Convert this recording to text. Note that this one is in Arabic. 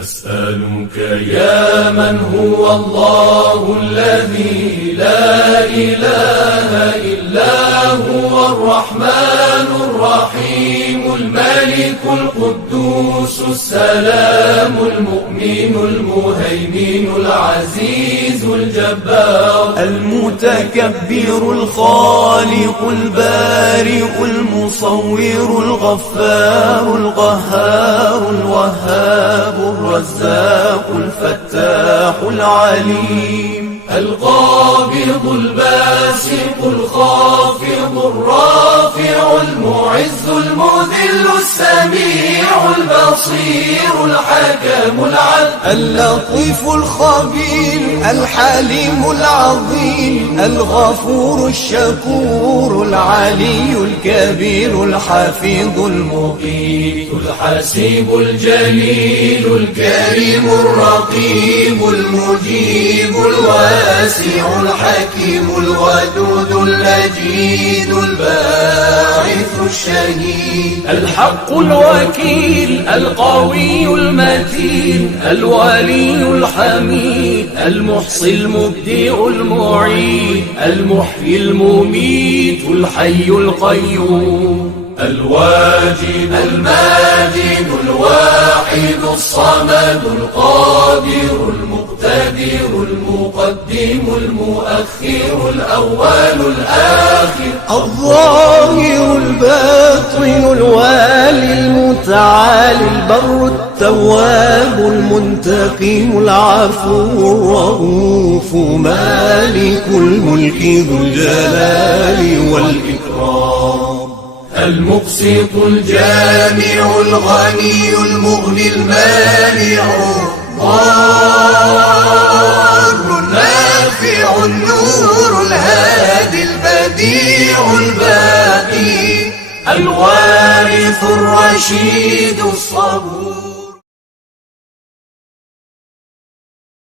نسألك يا من هو الله الذي لا إله إلا هو الرحمن الرحيم الملك القدوس السلام المؤمن المهيمن العزيز الجبار المتكبر الخالق البارئ المصور الغفار القهار الوهاب الرزاق الفتاح العليم القابض الباسط الخافض الرافع المعز المذل السميع البصير الحكم العدل اللطيف الخبير الحليم العظيم الغفور الشكور العلي الكبير الحفيظ المقيت الحسيب الجليل الكريم الرقيب المجيب الواسع الحكيم الودود اللجيد الباعث الشهيد الحق الوكيل القوي المتين الولي الحميد المحصي المبدئ المعيد المحيي المميت الحي القيوم الواجد الماجد الواحد الصمد القادر المقتدر المقدم المؤخر الأول الآخر الظاهر الباطن الوالي المتعالي البر التواب المنتقم العفو الرؤوف مالك الملك ذو الجلال والإكرام المقسط الجامع الغني المغني المانع الضار النافع النور الهادي البديع الباقي الوارث الرشيد الصبور